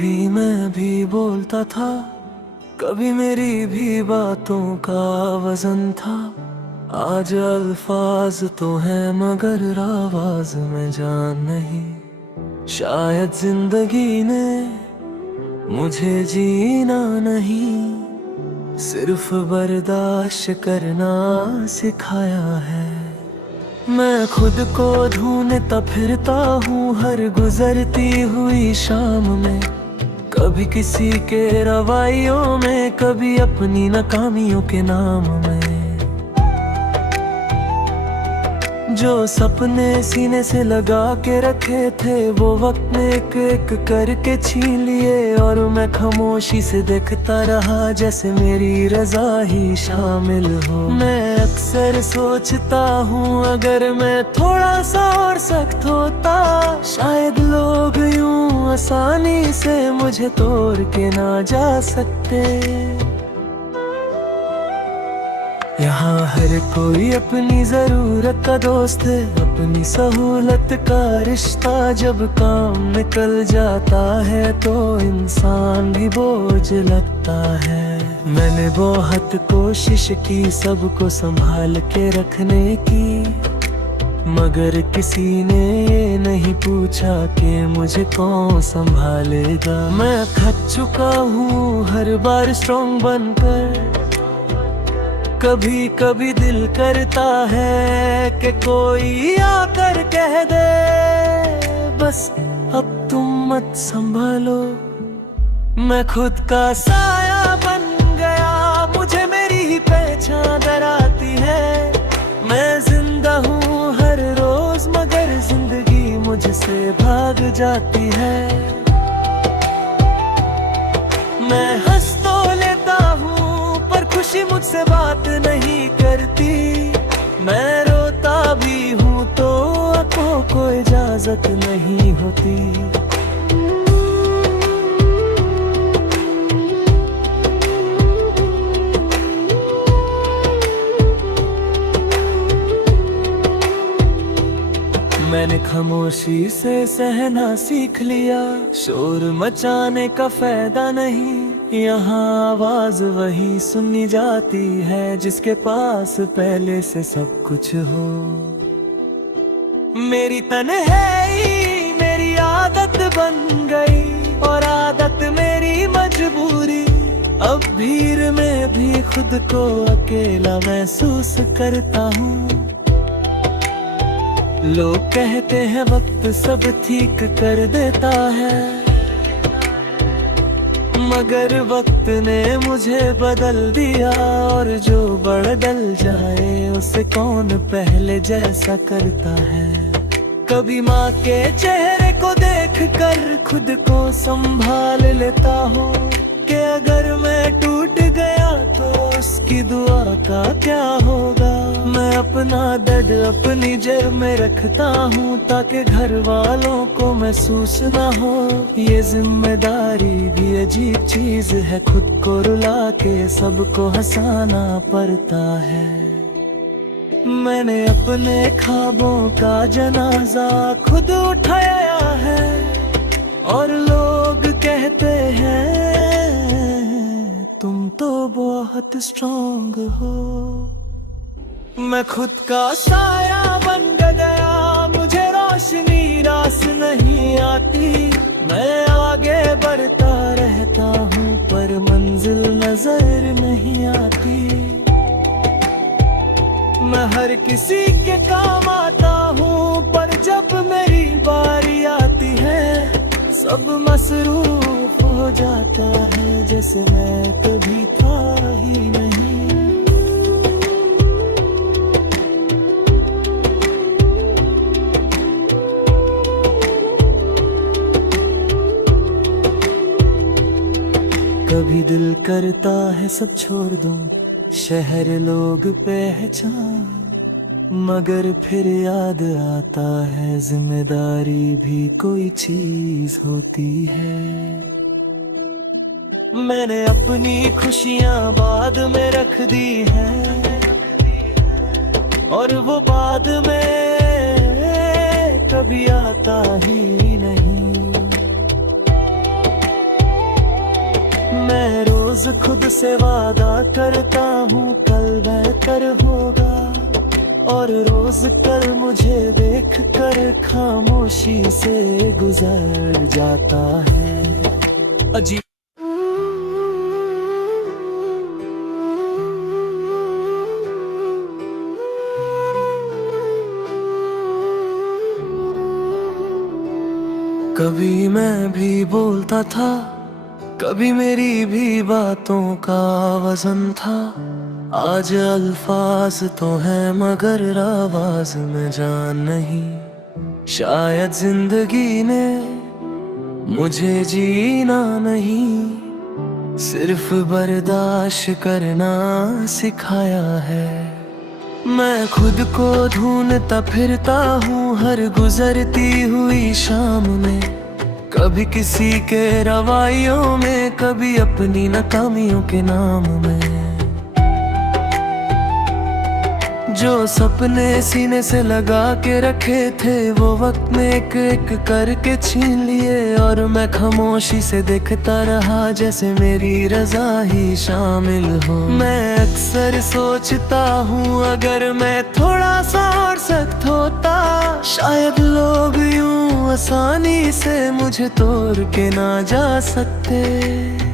कभी मैं भी बोलता था, कभी मेरी भी बातों का वजन था। आज अल्फाज तो हैं मगर आवाज में जान नहीं। शायद जिंदगी ने मुझे जीना नहीं, सिर्फ बर्दाश्त करना सिखाया है। मैं खुद को ढूंढता फिरता हूँ हर गुजरती हुई शाम में, कभी किसी के रवैयों में, कभी अपनी नाकामियों के नाम में। जो सपने सीने से लगा के रखे थे वो वक्त ने एक एक करके छीन लिए, और मैं खामोशी से देखता रहा जैसे मेरी रजा ही शामिल हो। मैं अक्सर सोचता हूँ अगर मैं थोड़ा सा और सख्त होता, शायद लोग यूं आसानी से मुझे तोड़ के ना जा सकते। यहाँ हर कोई अपनी जरूरत का दोस्त है, अपनी सहूलत का रिश्ता। जब काम निकल जाता है तो इंसान भी बोझ लगता है। मैंने बहुत कोशिश की सबको संभाल के रखने की, मगर किसी ने ये नहीं पूछा कि मुझे कौन संभालेगा। मैं थक चुका हूँ हर बार स्ट्रॉन्ग बनकर, कभी कभी दिल करता है कि कोई आकर कह दे बस अब तुम मत संभालो। मैं खुद का साया बन गया, मुझे मेरी ही पहचान डराती है। मैं जिंदा हूँ हर रोज मगर जिंदगी मुझसे भाग जाती है। मैं हंस तो लेता हूँ पर खुशी मुझसे बात नहीं करती। मैं रोता भी हूँ तो आंखों को इजाजत नहीं होती। मैंने खामोशी से सहना सीख लिया, शोर मचाने का फायदा नहीं। यहाँ आवाज वही सुनी जाती है जिसके पास पहले से सब कुछ हो। मेरी तन्हाई मेरी आदत बन गई और आदत मेरी मजबूरी। अब भीड़ में भी खुद को अकेला महसूस करता हूँ। लोग कहते हैं वक्त सब ठीक कर देता है, मगर वक्त ने मुझे बदल दिया। और जो बदल जाए उसे कौन पहले जैसा करता है। कभी माँ के चेहरे को देखकर खुद को संभाल लेता हूँ कि अगर मैं टूट गया तो उसकी दुआ का क्या होगा। मैं अपना दर्द अपनी जेब में रखता हूँ ताकि घर वालों को महसूस ना हो। ये जिम्मेदारी भी अजीब चीज है, खुद को रुला के सबको हंसाना पड़ता है। मैंने अपने ख्वाबों का जनाजा खुद उठाया है और लोग कहते हैं तुम तो बहुत स्ट्रॉन्ग हो। मैं खुद का साया बन गया, मुझे रोशनी रास नहीं आती। मैं आगे बढ़ता रहता हूँ पर मंजिल नजर नहीं आती। मैं हर किसी के काम आता हूँ पर जब मेरी बारी आती है सब मसरूफ हो जाता है जैसे मैं कभी था ही नहीं। कभी दिल करता है सब छोड़ दूं, शहर लोग पहचान, मगर फिर याद आता है जिम्मेदारी भी कोई चीज होती है। मैंने अपनी खुशियां बाद में रख दी हैं और वो बाद में कभी आता ही नहीं। मैं रोज खुद से वादा करता हूँ कल बेहतर होगा, और रोज कल मुझे देख कर खामोशी से गुजर जाता है। अजीब कभी मैं भी बोलता था, कभी मेरी भी बातों का वजन था। आज अल्फाज तो हैं मगर आवाज में जान नहीं। शायद जिंदगी ने मुझे जीना नहीं, सिर्फ बर्दाश्त करना सिखाया है। मैं खुद को ढूंढता फिरता हूँ हर गुजरती हुई शाम में, कभी किसी के रवाइयों में, कभी अपनी नाकामियों के नाम में। जो सपने सीने से लगा के रखे थे वो वक्त में एक एक करके छीन लिए, और मैं खामोशी से देखता रहा जैसे मेरी रजा ही शामिल हो। मैं अक्सर सोचता हूँ अगर मैं थोड़ा सा और सख्त होता, शायद लोग यूं आसानी से मुझे तोड़ के ना जा सकते।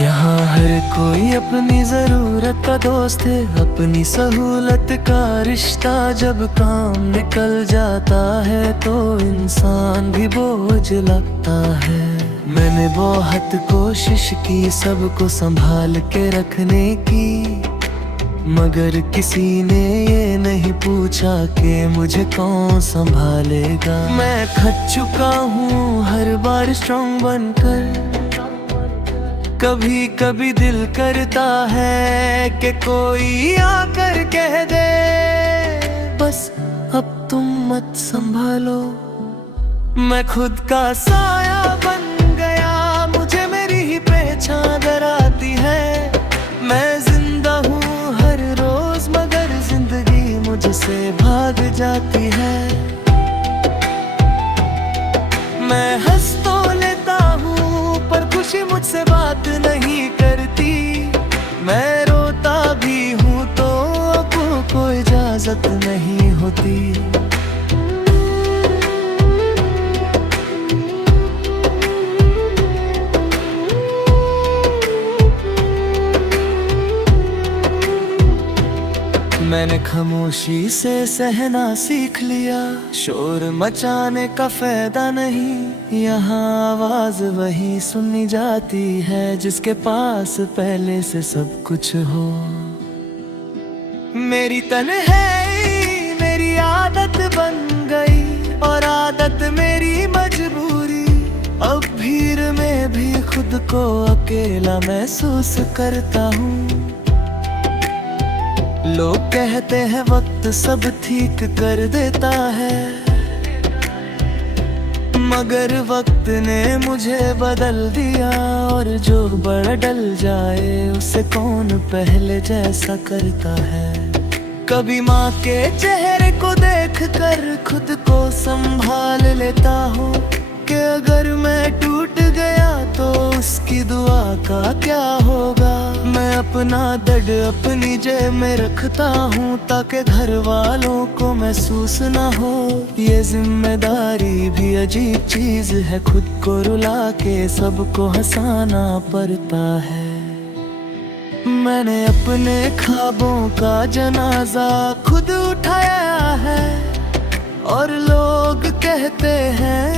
यहाँ हर कोई अपनी जरूरत का दोस्त है, अपनी सहूलत का रिश्ता जब काम निकल जाता है तो इंसान भी बोझ लगता है। मैंने बहुत कोशिश की सबको संभाल के रखने की, मगर किसी ने ये नहीं पूछा कि मुझे कौन संभालेगा। मैं थक चुका हूँ हर बार स्ट्रॉन्ग बनकर, कभी कभी दिल करता है कि कोई आकर कह दे बस अब तुम मत संभालो। मैं खुद का साया बन गया, मुझे मेरी ही पहचान डराती है। मैं जिंदा हूँ हर रोज मगर जिंदगी मुझसे भाग जाती है। मैं हंस तो लेता हूँ पर खुशी मुझसे बात नहीं करती। मैं रोता भी हूँ तो आँखों को इजाजत नहीं होती। मैंने खामोशी से सहना सीख लिया, शोर मचाने का फायदा नहीं। यहाँ आवाज वही सुनी जाती है जिसके पास पहले से सब कुछ हो। मेरी तन्हाई मेरी आदत बन गई और आदत मेरी मजबूरी। अब भीड़ में भी खुद को अकेला महसूस करता हूँ। लोग कहते हैं वक्त सब ठीक कर देता है, मगर वक्त ने मुझे बदल दिया। और जो बड़ा डल जाए उसे कौन पहले जैसा करता है। कभी माँ के चेहरे को देख कर खुद को संभाल लेता हूँ कि अगर मैं टूट गया तो उसकी दुआ का क्या होगा। मैं अपना दर्द अपनी जेब में रखता हूँ ताकि घर वालों को महसूस ना हो। ये जिम्मेदारी भी अजीब चीज है, खुद को रुला के सबको हंसाना पड़ता है। मैंने अपने ख्वाबों का जनाजा खुद उठाया है और लोग कहते हैं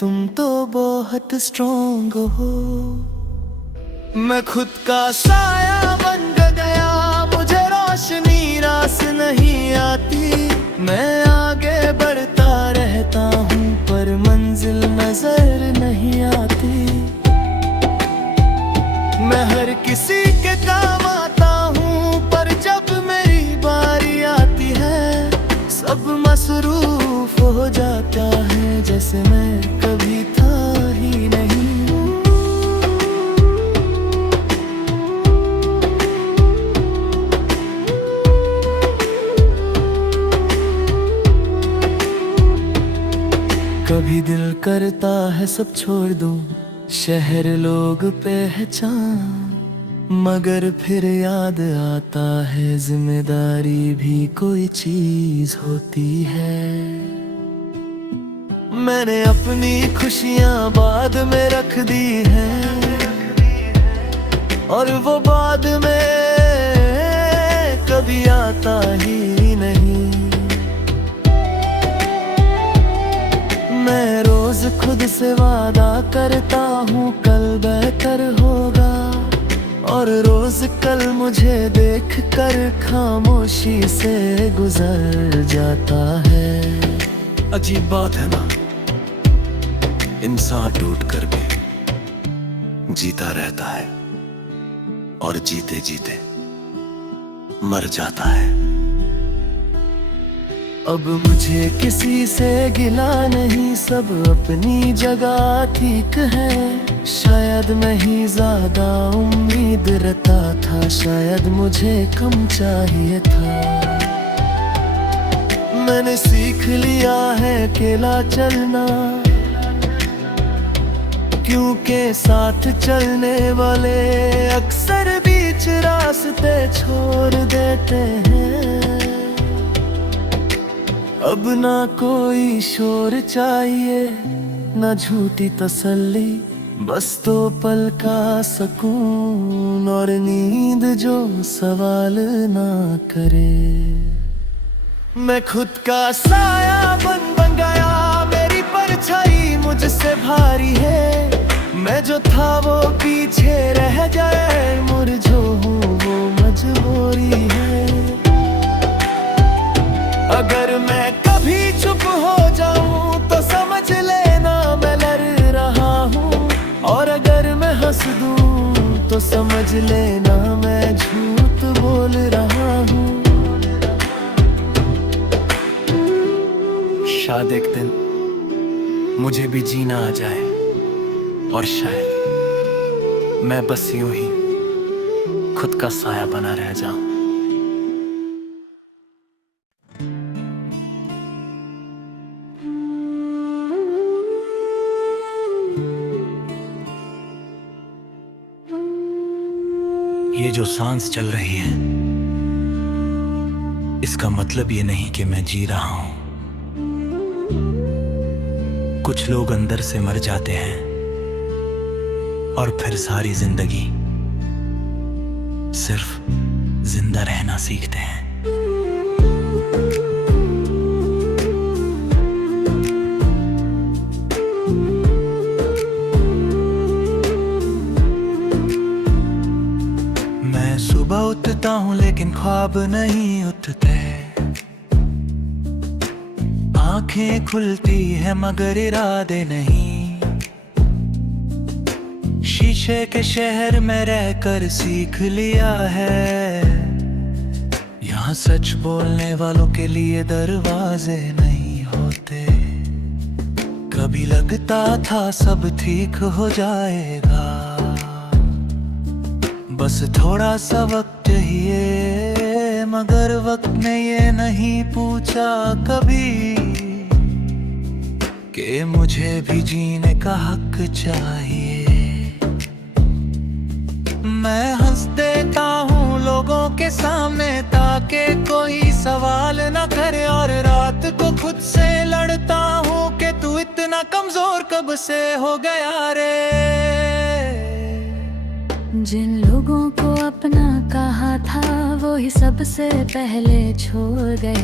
तुम तो बहुत स्ट्रॉन्ग हो। मैं खुद का साया बन गया, मुझे रोशनी रास नहीं आती। मैं आगे बढ़ता रहता हूँ पर मंजिल नजर नहीं आती। मैं हर किसी के काम आता हूँ पर जब मेरी बारी आती है सब मसरूफ हो जाता है जैसे मैं कभी था ही नहीं। कभी दिल करता है सब छोड़ दूं, शहर लोग पहचान, मगर फिर याद आता है जिम्मेदारी भी कोई चीज होती है। मैंने अपनी खुशियां बाद में रख दी हैं, और वो बाद में कभी आता ही नहीं। मैं रोज खुद से वादा करता हूँ कल बेहतर होगा, और रोज कल मुझे देख कर खामोशी से गुजर जाता है। अजीब बात है ना, इंसान टूट कर भी जीता रहता है और जीते जीते मर जाता है। अब मुझे किसी से गिला नहीं, सब अपनी जगह ठीक है। शायद मैं ही ज्यादा उम्मीद रखता था, शायद मुझे कम चाहिए था। मैंने सीख लिया है अकेला चलना, क्योंकि साथ चलने वाले अक्सर बीच रास्ते छोड़ देते हैं। अब ना कोई शोर चाहिए, ना झूठी तसल्ली, बस तो पल का सुकून और नींद जो सवाल ना करे। मैं खुद का साया बन गया, मेरी परछाई मुझसे भारी है। मैं जो था वो पीछे रह जाए, मुरझो हूँ वो मजबूरी है। अगर मैं कभी चुप हो जाऊं तो समझ लेना मैं लड़ रहा हूँ, और अगर मैं हंस दूं तो समझ लेना मैं झूठ बोल रहा हूँ। शायद एक दिन मुझे भी जीना आ जाए, और शायद मैं बस यूं ही खुद का साया बना रह जाऊं। ये जो सांस चल रही है, इसका मतलब ये नहीं कि मैं जी रहा हूं। कुछ लोग अंदर से मर जाते हैं और फिर सारी जिंदगी सिर्फ जिंदा रहना सीखते हैं। मैं सुबह उठता हूँ लेकिन ख्वाब नहीं उठते, आंखें खुलती है मगर इरादे नहीं। शीशे के शहर में रहकर सीख लिया है, यहाँ सच बोलने वालों के लिए दरवाजे नहीं होते। कभी लगता था सब ठीक हो जाएगा, बस थोड़ा सा वक्त चाहिए, मगर वक्त ने ये नहीं पूछा कभी कि मुझे भी जीने का हक चाहिए। मैं हंस देता हूँ लोगों के सामने ताकि कोई सवाल न करे, और रात को खुद से लड़ता हूँ कि तू इतना कमजोर कब से हो गया रे। जिन लोगों को अपना कहा था वो ही सबसे पहले छोड़ गए।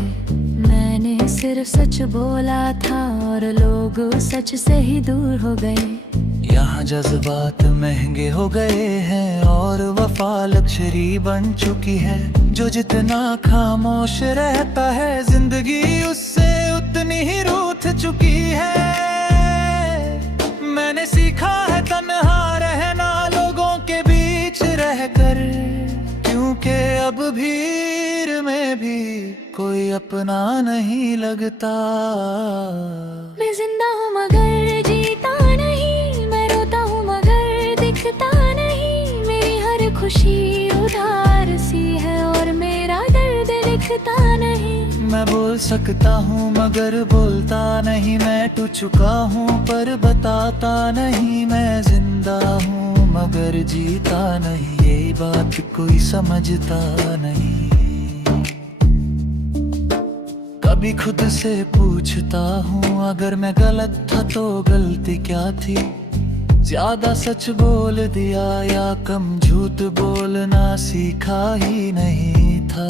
मैंने सिर्फ सच बोला था और लोग सच से ही दूर हो गए। यहाँ जज्बात महंगे हो गए हैं और वफा लक्ष्मी बन चुकी है। जो जितना खामोश रहता है जिंदगी उससे उतनी ही रूठ चुकी है। मैंने सीखा है तन्हा रहना लोगों के बीच रहकर, क्योंकि अब भीड़ में भी कोई अपना नहीं लगता। मैं जिंदा हूँ मगर जीता नहीं, मैं रोता हूँ मगर दिखता नहीं। मेरी हर खुशी उधार सी है और मेरा दर्द लिखता नहीं। मैं बोल सकता हूँ मगर बोलता नहीं, मैं टूट चुका हूँ पर बताता नहीं, मैं जिंदा हूँ मगर जीता नहीं, ये बात कोई समझता नहीं। कभी खुद से पूछता हूँ अगर मैं गलत था तो गलती क्या थी, ज्यादा सच बोल दिया या कम झूठ बोलना सीखा ही नहीं था।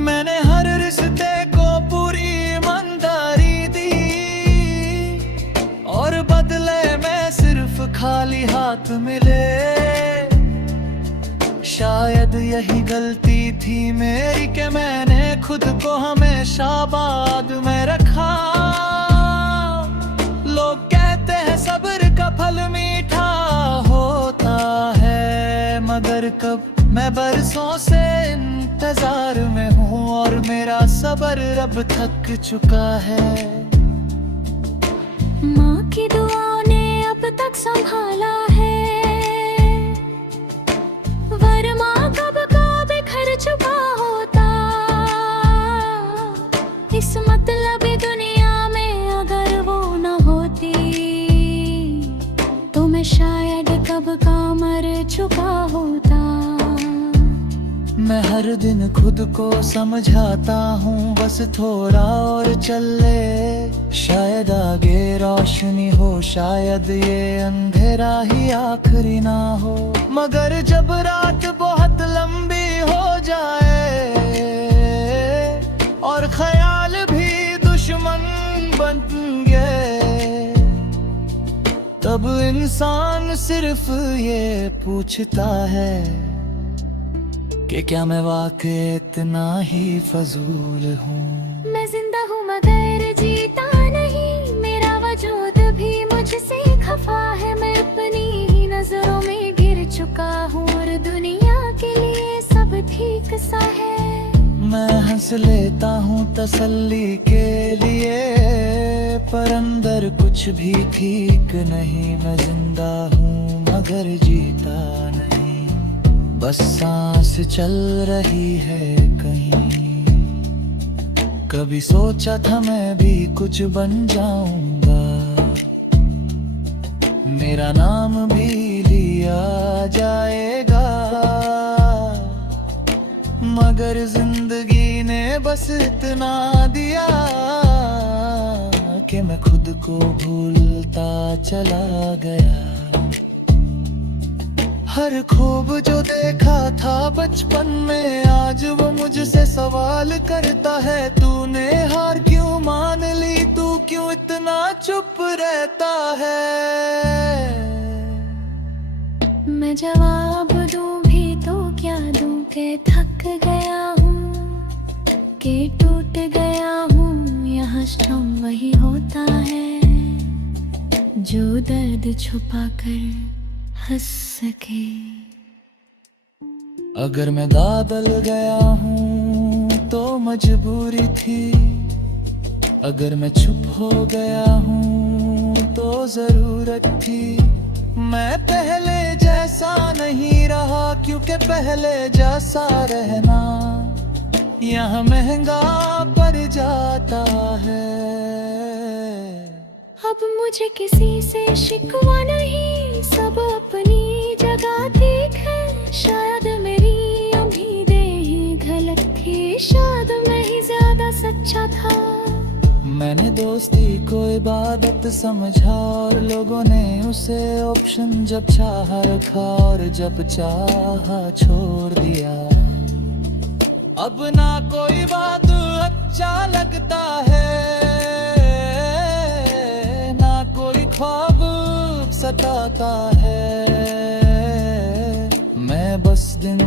मैंने हर रिश्ते को पूरी ईमानदारी दी और बदले में सिर्फ खाली हाथ मिले। शायद यही गलती थी मेरी कि मैंने खुद को हमेशा बाद में रखा। लोग कहते हैं सब्र का फल मीठा होता है, मगर कब मैं बरसों से इंतजार में हूँ और मेरा सब्र अब थक चुका है। माँ की दुआओं ने अब तक संभाला है, वरमा कब का बिखर चुका होता। इस मतलबी दुनिया में अगर वो न होती तो मैं शायद कब का मर चुका होता। मैं हर दिन खुद को समझाता हूँ बस थोड़ा और चल ले, शायद आगे रोशनी हो, शायद ये अंधेरा ही आखिरी ना हो। मगर जब रात बहुत लंबी हो जाए और ख्याल भी दुश्मन बन गए, तब इंसान सिर्फ ये पूछता है कि क्या मैं वाकई इतना ही फजूल हूँ। मैं जिंदा हूँ मगर जीता नहीं, मेरा वजूद भी मुझसे खफा है। मैं अपनी ही नजरों में गिर चुका हूँ और दुनिया के लिए सब ठीक सा है। मैं हंस लेता हूँ तसल्ली के लिए पर अंदर कुछ भी ठीक नहीं। मैं जिंदा हूँ मगर जीता नहीं, बस सांस चल रही है कहीं। कभी सोचा था मैं भी कुछ बन जाऊंगा, मेरा नाम भी लिया जाएगा, मगर जिंदगी ने बस इतना दिया कि मैं खुद को भूलता चला गया। हर खूब जो देखा था बचपन में आज वो मुझसे सवाल करता है, तूने हार क्यों मान ली, तू क्यों इतना चुप रहता है। मैं जवाब दूं भी तो क्या दूं के थक गया हूँ, के टूट गया हूँ। यहाँ शाम वही होता है जो दर्द छुपा कर हंस सके। अगर मैं गादल गया हूँ तो मजबूरी थी, अगर मैं चुप हो गया हूँ तो जरूरत थी। मैं पहले जैसा नहीं रहा क्योंकि पहले जैसा रहना यहाँ महंगा पड़ जाता है। अब मुझे किसी से शिकवा नहीं, सब अपनी जगह ठीक है। शायद मेरी उम्मीदें ही गलत थी, शायद मैं ही ज्यादा सच्चा था। मैंने दोस्ती को इबादत समझा और लोगों ने उसे ऑप्शन जब चाहा रखा और जब चाहा छोड़ दिया। अब ना कोई बात अच्छा लगता है, ख्वाब सताता है। मैं बस दिन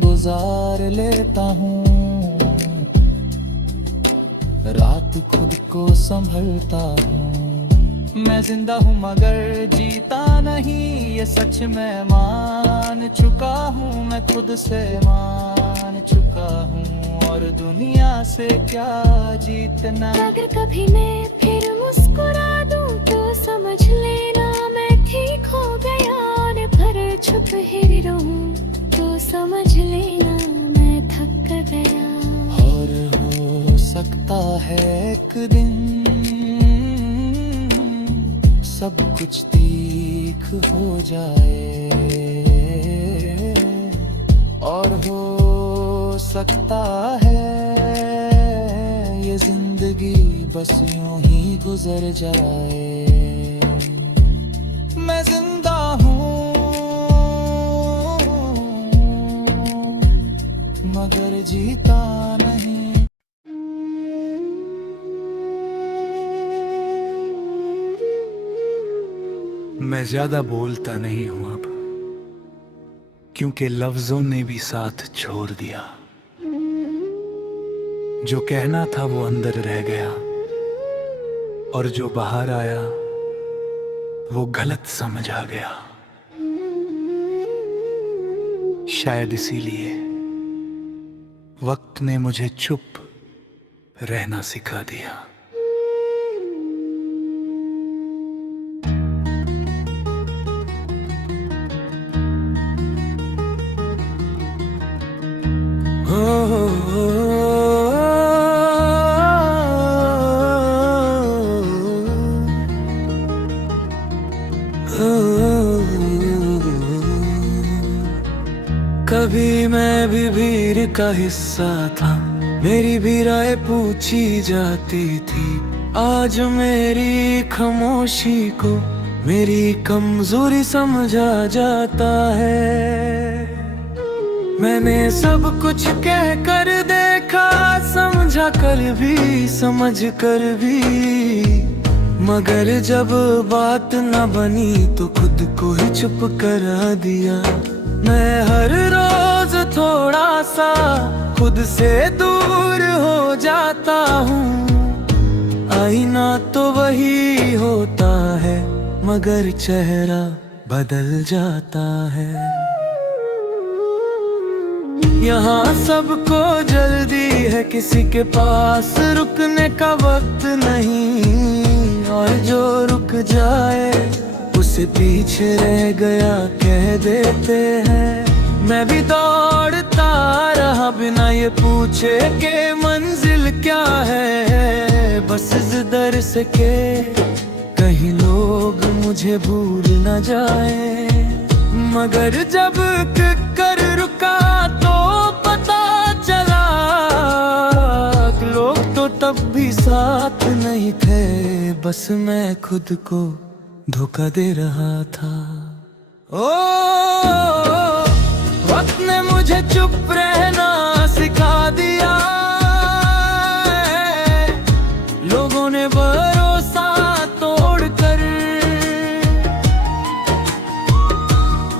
गुजार लेता हूँ, रात खुद को संभलता हूँ। मैं जिंदा हूँ मगर जीता नहीं, ये सच मैं मान चुका हूँ। मैं खुद से मान चुका हूँ और दुनिया से क्या जीतना। अगर कभी मैं फिर मुस्कुरा दूँ तो समझ लेना मैं ठीक हो गया, और भर छुप ही रहूं तो समझ लेना मैं थक गया। और सकता है एक दिन सब कुछ ठीक हो जाए, और हो सकता है ये जिंदगी बस यूं ही गुजर जाए। मैं जिंदा हूँ मगर जीता नहीं। मैं ज्यादा बोलता नहीं हूं अब, क्योंकि लफ्जों ने भी साथ छोड़ दिया। जो कहना था वो अंदर रह गया, और जो बाहर आया वो गलत समझ आ गया। शायद इसीलिए वक्त ने मुझे चुप रहना सिखा दिया। कभी मैं भी भीड़ का हिस्सा था, मेरी भी राय पूछी जाती थी। आज मेरी खामोशी को मेरी कमजोरी समझा जाता है। मैंने सब कुछ कह कर देखा, समझा कर भी समझ कर भी, मगर जब बात न बनी तो खुद को ही चुप करा दिया। मैं हर रोज थोड़ा सा खुद से दूर हो जाता हूँ। आईना तो वही होता है मगर चेहरा बदल जाता है। यहाँ सबको जल्दी है, किसी के पास रुकने का वक्त नहीं, और जो रुक जाए उसे पीछे रह गया कह देते हैं। मैं भी दौड़ता रहा बिना ये पूछे कि मंजिल क्या है, बस इस डर से के कहीं लोग मुझे भूल न जाए। मगर जब कर रुका तो पता चला लोग तो तब भी साथ नहीं थे, बस मैं खुद को धोखा दे रहा था। ओ वक्त ने मुझे चुप रहना सिखा दिया। लोगों ने भरोसा तोड़कर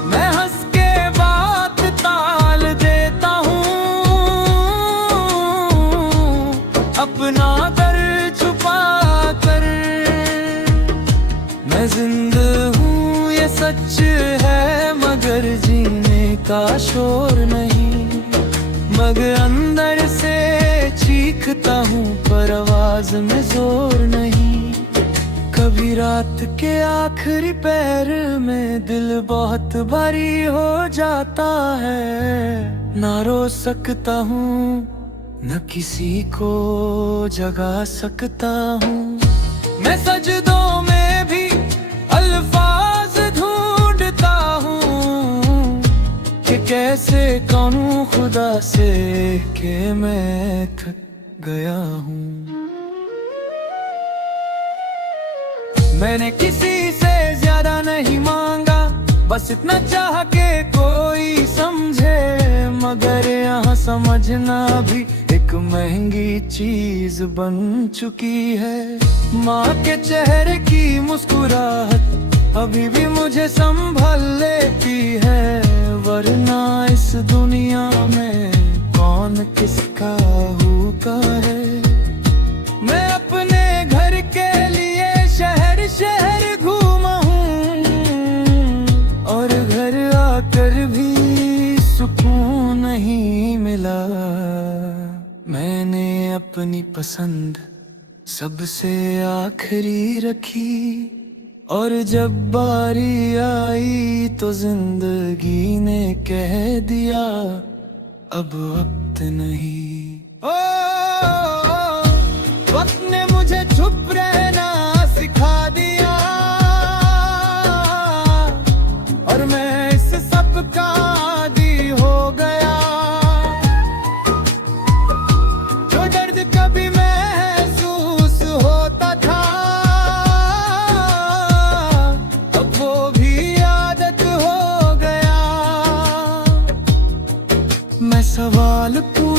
मैं हंस के बात टाल देता हूँ, अपना दर्द छुपा कर। मैं जिंदा हूँ ये सच है मगर जीने का शोर नहीं, मगर अंदर से चीखता हूँ पर आवाज में जोर नहीं। कभी रात के आखिरी पैर में दिल बहुत भारी हो जाता है। ना रो सकता हूँ न किसी को जगा सकता हूँ। मैं सजदों में भी अल्फाज ढूंढता हूँ कि कैसे कहूँ खुदा से कि मैं थक गया हूँ। मैंने किसी से ज्यादा नहीं मांगा, बस इतना चाह के कोई समझे, मगर यहाँ समझना भी एक महंगी चीज बन चुकी है। माँ के चेहरे की मुस्कुराहट अभी भी मुझे संभल लेती है, वरना इस दुनिया में कौन किसका होता है। मैं अपने घर के लिए शहर शहर घूमा हूँ, और घर आकर भी सुकून नहीं मिला। मैंने अपनी पसंद सबसे आखिरी रखी, और जब बारी आई तो जिंदगी ने कह दिया अब वक्त नहीं। ओ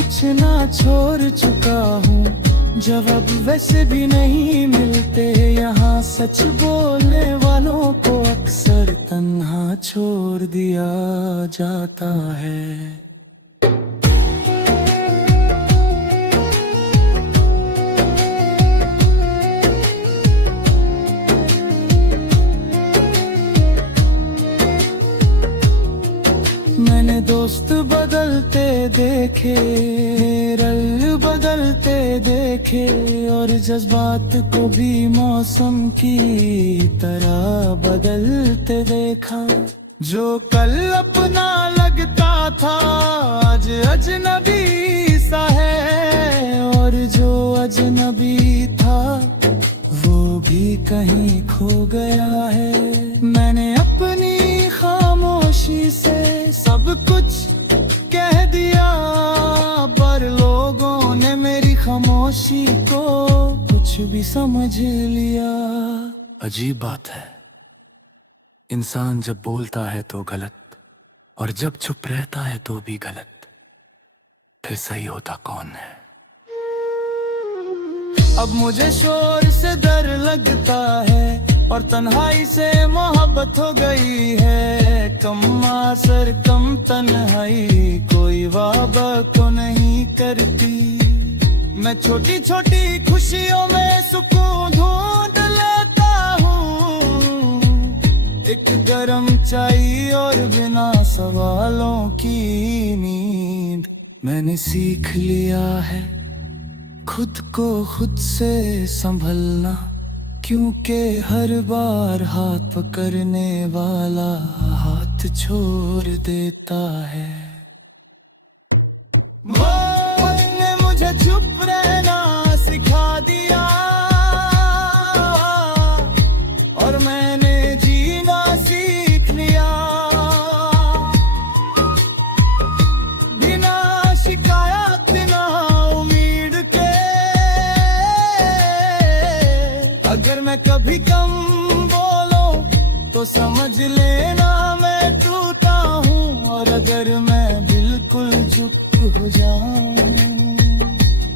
कुछ ना छोड़ चुका हूँ। जवाब वैसे भी नहीं मिलते यहाँ, सच बोलने वालों को अक्सर तन्हा छोड़ दिया जाता है। मैंने दोस्त बदलते देखे, रंग बदलते देखे, और जज्बात को भी मौसम की तरह बदलते देखा। जो कल अपना लगता था आज अजनबी सा है, और जो अजनबी था वो भी कहीं खो गया है। मैंने अपनी खामोशी से सब कुछ कह दिया, पर लोगों ने मेरी खामोशी को कुछ भी समझ लिया। अजीब बात है, इंसान जब बोलता है तो गलत, और जब चुप रहता है तो भी गलत। फिर सही होता कौन है? अब मुझे शोर से डर लगता है, और तन्हाई से मोहब्बत हो गई है। कम असर कम तन्हाई कोई वाबा को नहीं करती। मैं छोटी छोटी खुशियों में सुकून ढूंढ लेता हूँ, एक गरम चाय और बिना सवालों की नींद। मैंने सीख लिया है खुद को खुद से संभलना, क्योंकि हर बार हाथ पकड़ने वाला हाथ छोड़ देता है। मौत ने मुझे चुप रहना सिखा दिया, और मैंने जीना सीख लिया। बिना शिकायत बिना उम्मीद के, अगर मैं कभी कम बोलूं तो समझ लेना मैं टूटा हूँ, और अगर मैं बिल्कुल चुप हो जाऊं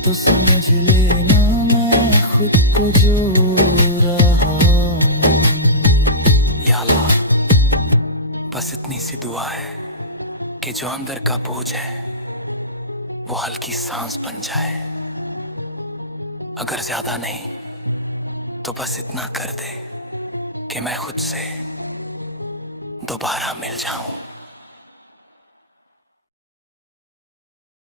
तो समझ लेना मैं खुद को जो रहा हूँ। या अल्लाह, बस इतनी सी दुआ है कि जो अंदर का बोझ है वो हल्की सांस बन जाए। अगर ज्यादा नहीं तो बस इतना कर दे कि मैं खुद से दोबारा मिल जाऊं।